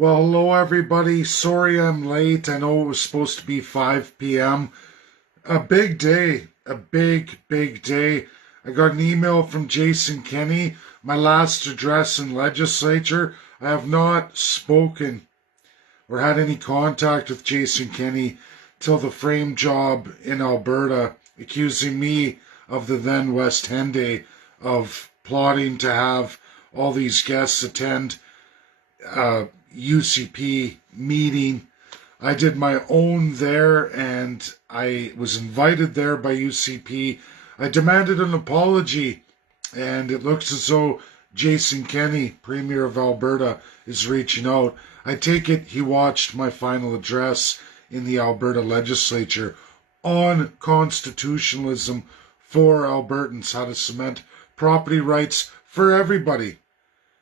Well, hello everybody. Sorry I'm late. I know it was supposed to be 5 p.m. A big day. A big day. I got an email from Jason Kenney, my last address in legislature. I have not spoken or had any contact with Jason Kenney till the frame job in Alberta, accusing me of the then West Henday of plotting to have all these guests attend UCP meeting. I did my own there and I was invited there by UCP. I demanded an apology and it looks as though Jason Kenney, Premier of Alberta, is reaching out. I take it he watched my final address in the Alberta legislature on constitutionalism for Albertans, how to cement property rights for everybody,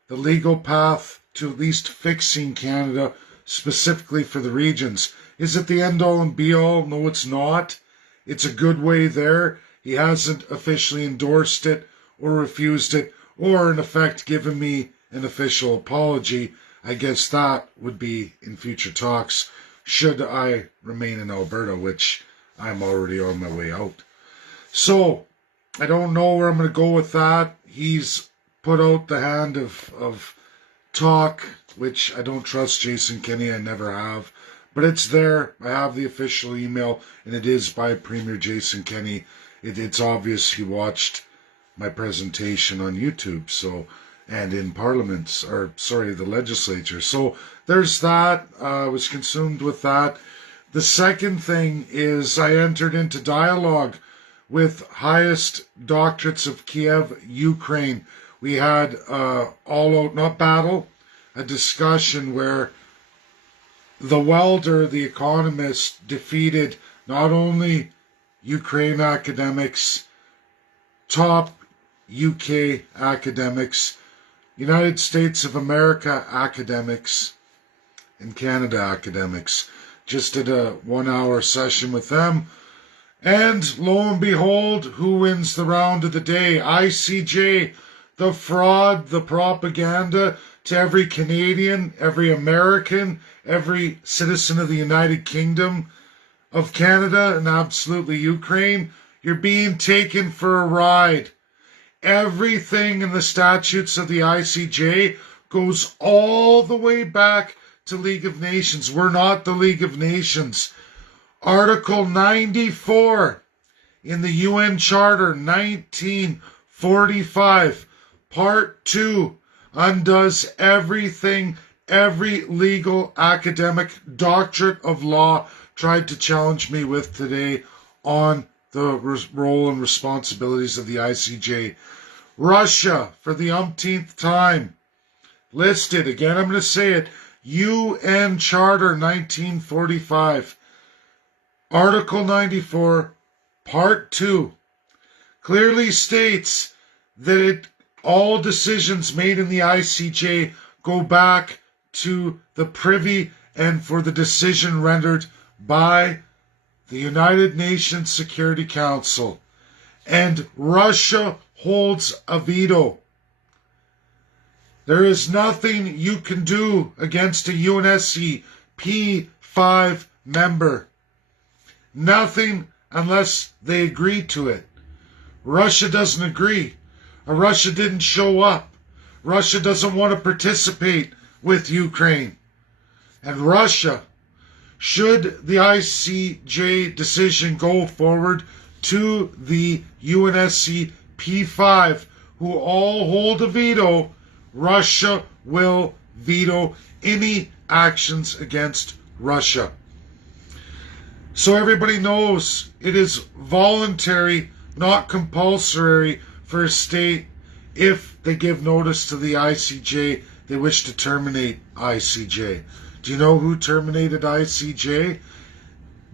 the legal path to at least fixing Canada, specifically for the regions. Is it the end-all and be-all? No, it's not. It's a good way there. He hasn't officially endorsed it or refused it or, in effect, given me an official apology. I guess that would be in future talks should I remain in Alberta, which I'm already on my way out. So, I don't know where I'm going to go with that. He's put out the hand of talk, which I don't trust Jason Kenney, I never have. But it's there. I have the official email, and it is by Premier Jason Kenney. It's obvious he watched my presentation on YouTube, and in the legislature. So there's that. I was consumed with that. The second thing is I entered into dialogue with highest doctorates of Kiev, Ukraine. We had all-out, not battle, a discussion where the welder, the economist, defeated not only Ukraine academics, top UK academics, United States of America academics, and Canada academics. Just did a 1-hour session with them. And lo and behold, who wins the round of the day? ICJ. The fraud, the propaganda to every Canadian, every American, every citizen of the United Kingdom, of Canada, and absolutely Ukraine. You're being taken for a ride. Everything in the statutes of the ICJ goes all the way back to League of Nations. We're not the League of Nations. Article 94 in the UN Charter 1945, Part 2, undoes everything every legal academic doctorate of law tried to challenge me with today on the role and responsibilities of the ICJ. Russia, for the umpteenth time, listed, again I'm going to say it, UN Charter 1945, Article 94, Part 2, clearly states that all decisions made in the ICJ go back to the Privy and for the decision rendered by the United Nations Security Council. And Russia holds a veto. There is nothing you can do against a UNSC P5 member. Nothing unless they agree to it. Russia doesn't agree. Russia didn't show up. Russia doesn't want to participate with Ukraine. And Russia, should the ICJ decision go forward to the UNSC P5, who all hold a veto, Russia will veto any actions against Russia. So everybody knows it is voluntary, not compulsory, for a state, if they give notice to the ICJ, they wish to terminate ICJ. Do you know who terminated ICJ?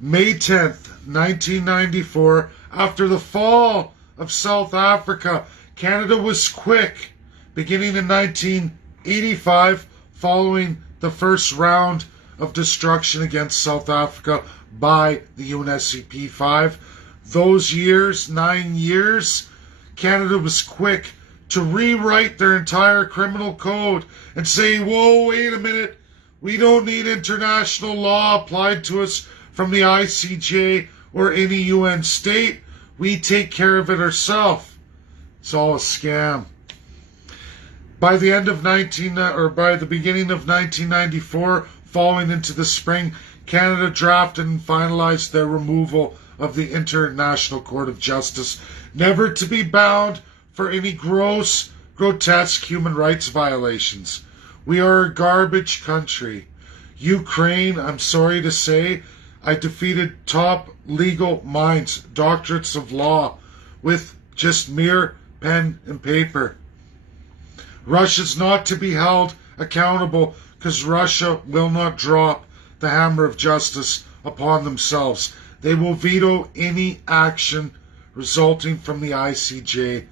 May 10th, 1994, after the fall of South Africa, Canada was quick, beginning in 1985, following the first round of destruction against South Africa by the UNSCP-5. Those years, 9 years, Canada was quick to rewrite their entire criminal code and say, whoa, wait a minute, We don't need international law applied to us from the ICJ or any UN state. We take care of it ourselves. It's all a scam. By the end of by the beginning of 1994, falling into the spring, Canada drafted and finalized their removal of the International Court of Justice, never to be bound for any gross, grotesque human rights violations. We are a garbage country. Ukraine, I'm sorry to say, I defeated top legal minds, doctorates of law, with just mere pen and paper. Russia's not to be held accountable because Russia will not drop the hammer of justice upon themselves. They will veto any action resulting from the ICJ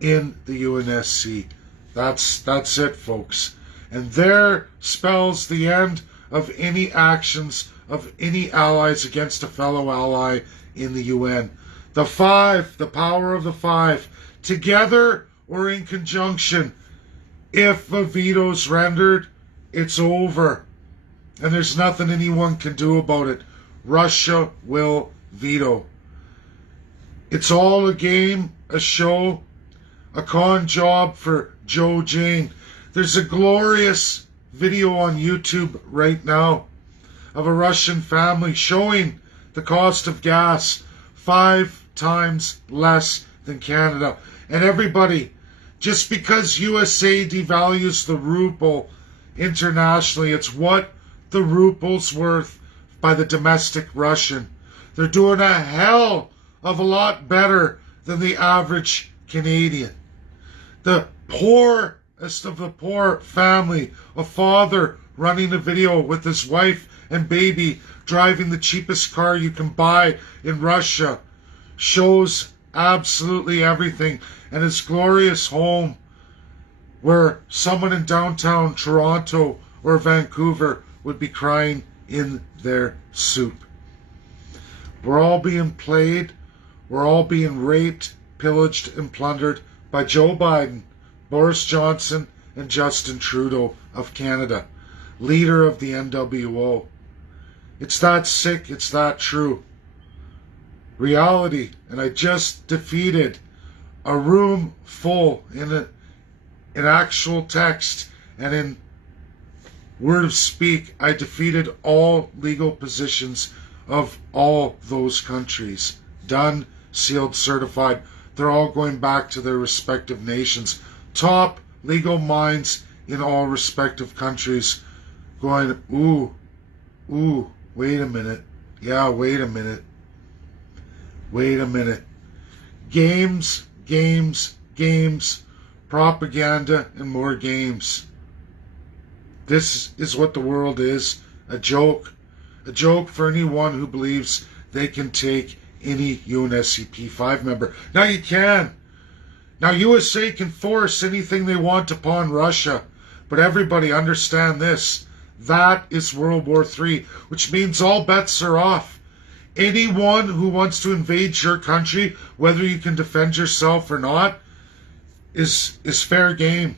in the UNSC. That's it, folks. And there spells the end of any actions of any allies against a fellow ally in the UN. The five, the power of the five, together or in conjunction. If a veto's rendered, it's over. And there's nothing anyone can do about it. Russia will veto. It's all a game, a show, a con job for Joe Jane. There's a glorious video on YouTube right now of a Russian family showing the cost of gas 5 times less than Canada. And everybody, just because USA devalues the ruble internationally, it's what the ruble's worth by the domestic Russian. They're doing a hell of a lot better than the average Canadian. The poorest of the poor family, a father running a video with his wife and baby driving the cheapest car you can buy in Russia, shows absolutely everything. And his glorious home where someone in downtown Toronto or Vancouver would be crying in their soup. We're all being played. We're all being raped, pillaged, and plundered by Joe Biden, Boris Johnson, and Justin Trudeau of Canada, leader of the NWO. It's that sick, it's that true. Reality, and I just defeated a room full in actual text and in word of speak. I defeated all legal positions of all those countries. Done, sealed, certified. They're all going back to their respective nations. Top legal minds in all respective countries going, ooh, wait a minute. Yeah, wait a minute. Wait a minute. Games, propaganda, and more games. This is what the world is. A joke. A joke for anyone who believes they can take any UNSCP 5 member. Now you can. Now USA can force anything they want upon Russia. But everybody understand this. That is World War III, which means all bets are off. Anyone who wants to invade your country, whether you can defend yourself or not, is fair game.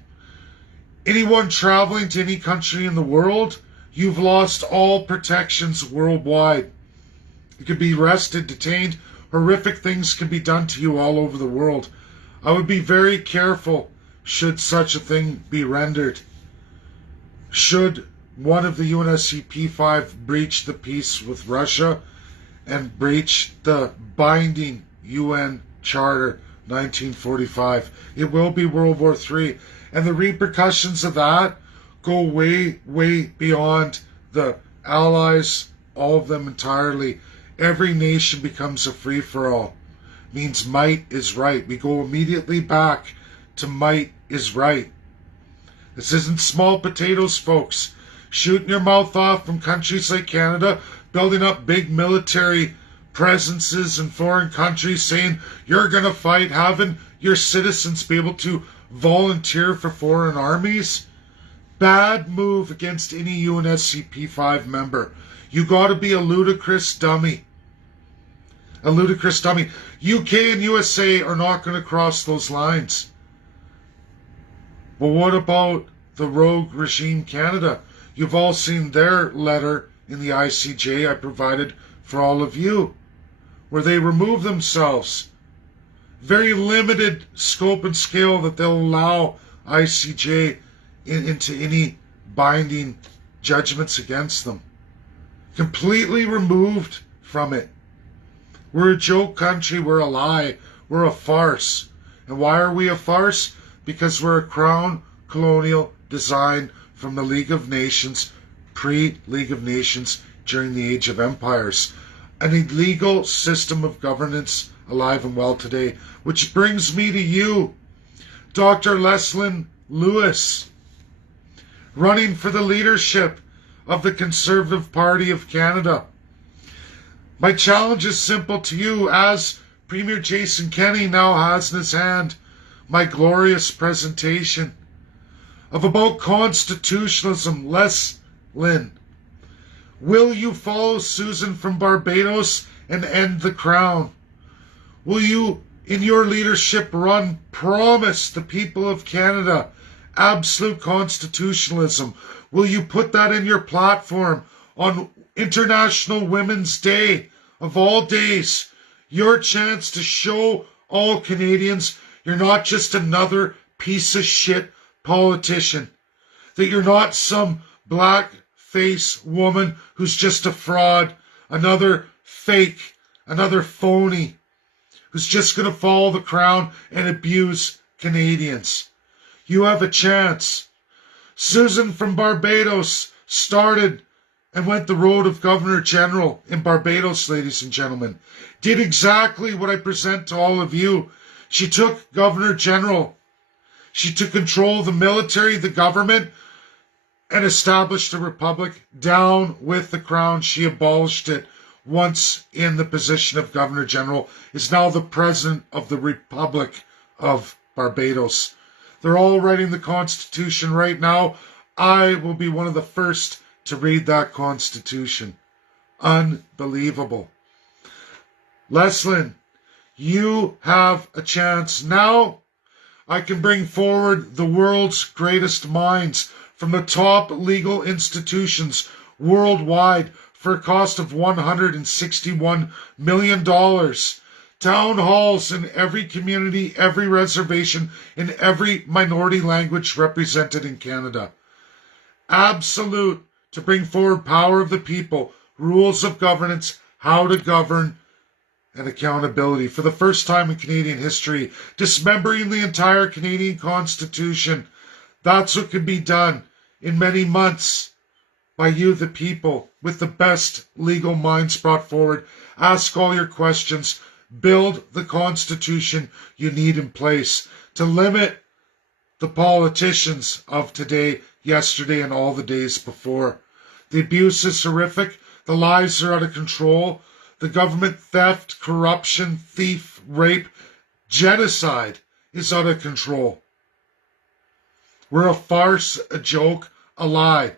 Anyone traveling to any country in the world, you've lost all protections worldwide. You could be arrested, detained. Horrific things can be done to you all over the world. I would be very careful should such a thing be rendered. Should one of the UNSCP 5 breach the peace with Russia and breach the binding UN Charter 1945, it will be World War III. And the repercussions of that go way, way beyond the allies, all of them entirely. Every nation becomes a free-for-all. Means might is right. We go immediately back to might is right. This isn't small potatoes, folks. Shooting your mouth off from countries like Canada, building up big military presences in foreign countries, saying you're going to fight, having your citizens be able to volunteer for foreign armies. Bad move against any UNSCP 5 member. You got to be a ludicrous dummy. A ludicrous dummy. UK and USA are not going to cross those lines. But what about the rogue regime Canada? You've all seen their letter in the ICJ I provided for all of you, where they remove themselves. Very limited scope and scale that they'll allow ICJ into any binding judgments against them. Completely removed from it. We're a joke country, we're a lie, we're a farce. And why are we a farce? Because we're a crown colonial design from the League of Nations, pre-League of Nations, during the Age of Empires. An illegal system of governance alive and well today. Which brings me to you, Dr. Leslyn Lewis, running for the leadership of the Conservative Party of Canada. My challenge is simple to you, as Premier Jason Kenney now has in his hand my glorious presentation about constitutionalism. Leslyn, will you follow Susan from Barbados and end the crown? Will you, in your leadership run, promise the people of Canada absolute constitutionalism? Will you put that in your platform on International Women's Day of all days? Your chance to show all Canadians you're not just another piece of shit politician. That you're not some black-face woman who's just a fraud, another fake, another phony, who's just going to follow the crown and abuse Canadians. You have a chance. Susan from Barbados started and went the road of Governor General in Barbados, ladies and gentlemen. Did exactly what I present to all of you. She took Governor General. She took control of the military, the government, and established a republic. Down with the crown. She abolished it. Once in the position of Governor General, is now the President of the Republic of Barbados. They're all writing the Constitution right now. I will be one of the first to read that Constitution. Unbelievable. Leslyn, you have a chance. Now I can bring forward the world's greatest minds from the top legal institutions worldwide for a cost of $161 million. Town halls in every community, every reservation, in every minority language represented in Canada. Absolute to bring forward power of the people, rules of governance, how to govern, and accountability. For the first time in Canadian history, dismembering the entire Canadian Constitution. That's what can be done in many months by you, the people, with the best legal minds brought forward. Ask all your questions. Build the Constitution you need in place to limit the politicians of today, yesterday, and all the days before. The abuse is horrific. The lies are out of control. The government theft, corruption, thief, rape, genocide is out of control. We're a farce, a joke, a lie.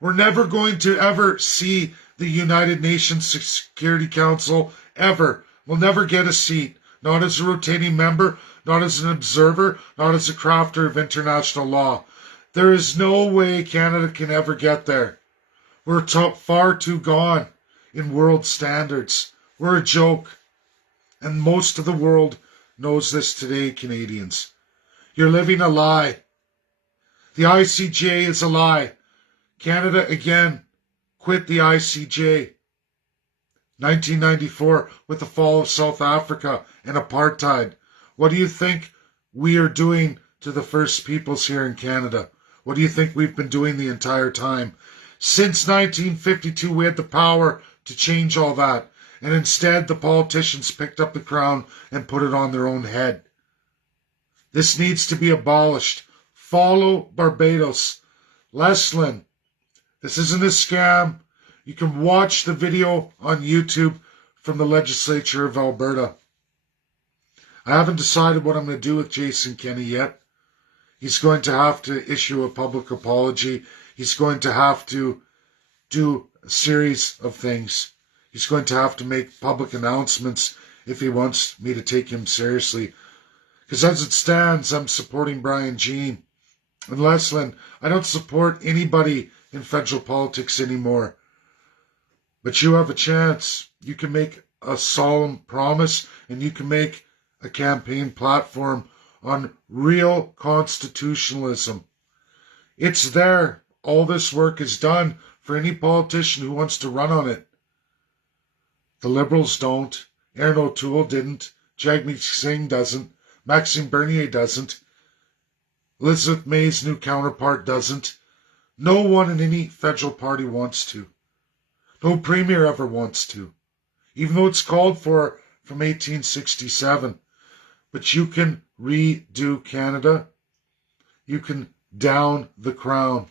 We're never going to ever see the United Nations Security Council, ever. We'll never get a seat. Not as a rotating member, not as an observer, not as a crafter of international law. There is no way Canada can ever get there. We're far too gone in world standards. We're a joke. And most of the world knows this today, Canadians. You're living a lie. The ICJ is a lie. Canada, again, quit the ICJ. 1994, with the fall of South Africa and apartheid. What do you think we are doing to the First Peoples here in Canada? What do you think we've been doing the entire time? Since 1952, we had the power to change all that. And instead, the politicians picked up the crown and put it on their own head. This needs to be abolished. Follow Barbados. Leslyn, this isn't a scam. You can watch the video on YouTube from the legislature of Alberta. I haven't decided what I'm going to do with Jason Kenney yet. He's going to have to issue a public apology. He's going to have to do a series of things. He's going to have to make public announcements if he wants me to take him seriously. Because as it stands, I'm supporting Brian Jean. And Leslyn, I don't support anybody in federal politics anymore. But you have a chance. You can make a solemn promise and you can make a campaign platform on real constitutionalism. It's there. All this work is done for any politician who wants to run on it. The Liberals don't. Aaron O'Toole didn't. Jagmeet Singh doesn't. Maxime Bernier doesn't. Elizabeth May's new counterpart doesn't. No one in any federal party wants to. No premier ever wants to. Even though it's called for from 1867. But you can redo Canada. You can down the crown.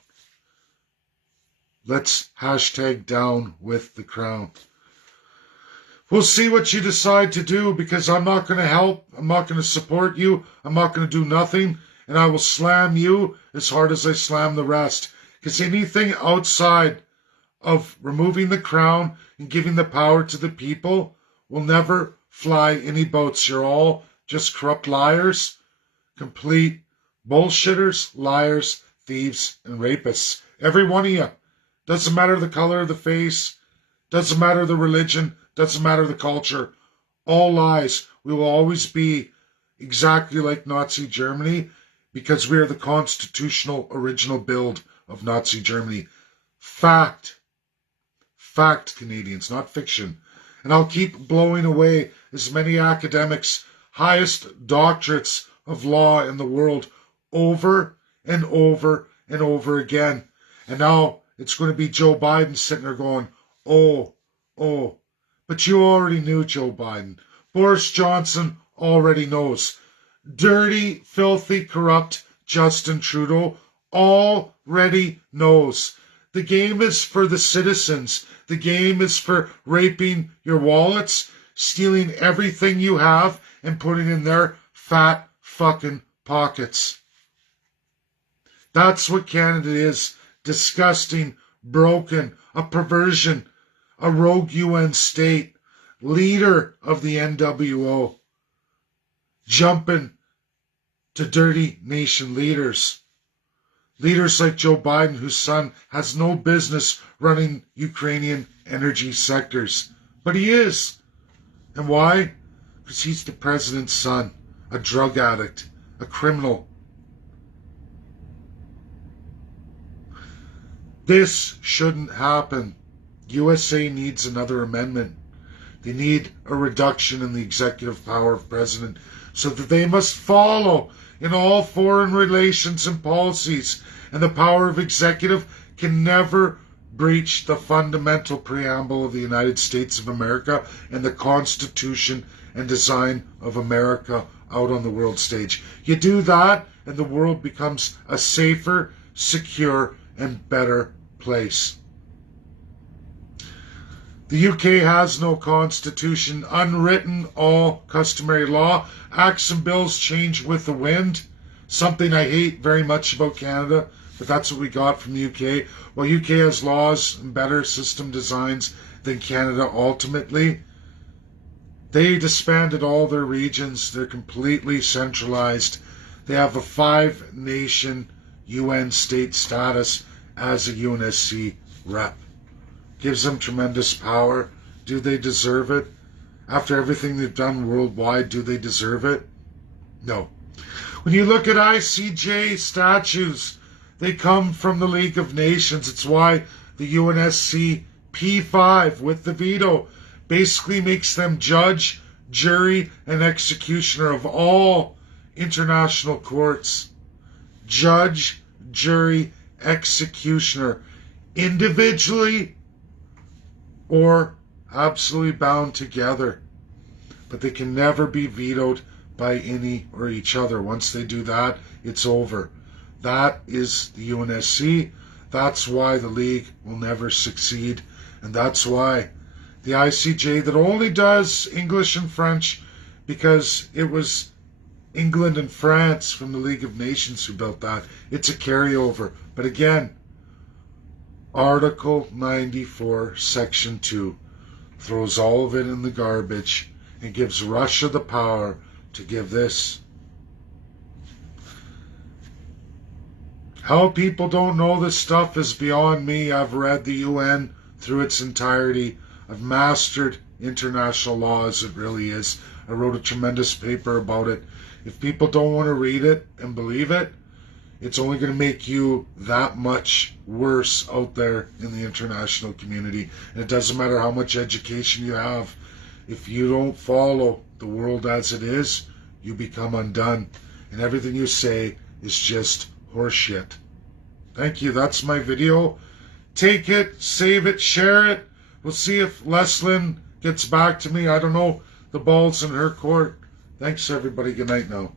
Let's hashtag down with the crown. We'll see what you decide to do, because I'm not going to help. I'm not going to support you. I'm not going to do nothing. And I will slam you as hard as I slam the rest. Because anything outside of removing the crown and giving the power to the people will never fly any boats. You're all just corrupt liars, complete bullshitters, liars, thieves, and rapists. Every one of you. Doesn't matter the color of the face. Doesn't matter the religion. Doesn't matter the culture. All lies. We will always be exactly like Nazi Germany because we are the constitutional original build of Nazi Germany. Fact. Fact, Canadians, not fiction. And I'll keep blowing away as many academics, highest doctorates of law in the world, over and over and over again. And now it's going to be Joe Biden sitting there going, oh. But you already knew Joe Biden. Boris Johnson already knows. Dirty, filthy, corrupt Justin Trudeau already knows. The game is for the citizens. The game is for raping your wallets, stealing everything you have, and putting in their fat fucking pockets. That's what Canada is. Disgusting, broken, a perversion, a rogue UN state, leader of the NWO, jumping to dirty nation leaders. Leaders like Joe Biden, whose son has no business running Ukrainian energy sectors. But he is. And why? Because he's the president's son, a drug addict, a criminal. This shouldn't happen. USA needs another amendment. They need a reduction in the executive power of president so that they must follow in all foreign relations and policies, and the power of executive can never breach the fundamental preamble of the United States of America and the Constitution and design of America out on the world stage. You do that and the world becomes a safer, secure, and better place. The UK has no constitution, unwritten, all customary law. Acts and bills change with the wind. Something I hate very much about Canada, but that's what we got from the UK. Well, UK has laws and better system designs than Canada ultimately. They disbanded all their regions. They're completely centralized. They have a 5-nation UN state status as a UNSC rep. Gives them tremendous power. Do they deserve it? After everything they've done worldwide, do they deserve it? No. When you look at ICJ statutes, they come from the League of Nations. It's why the UNSC P5 with the veto basically makes them judge, jury, and executioner of all international courts. Judge, jury, executioner. Individually or absolutely bound together. But they can never be vetoed by any or each other. Once they do that, it's over. That is the UNSC. That's why the League will never succeed. And that's why the ICJ, that only does English and French because it was England and France from the League of Nations who built that. It's a carryover. But again, Article 94, Section 2 throws all of it in the garbage and gives Russia the power to give this. How people don't know this stuff is beyond me. I've read the UN through its entirety. I've mastered international law as it really is. I wrote a tremendous paper about it. If people don't want to read it and believe it, it's only going to make you that much worse out there in the international community. And it doesn't matter how much education you have. If you don't follow the world as it is, you become undone. And everything you say is just horseshit. Thank you. That's my video. Take it, save it, share it. We'll see if Leslyn gets back to me. I don't know. The ball's in her court. Thanks, everybody. Good night now.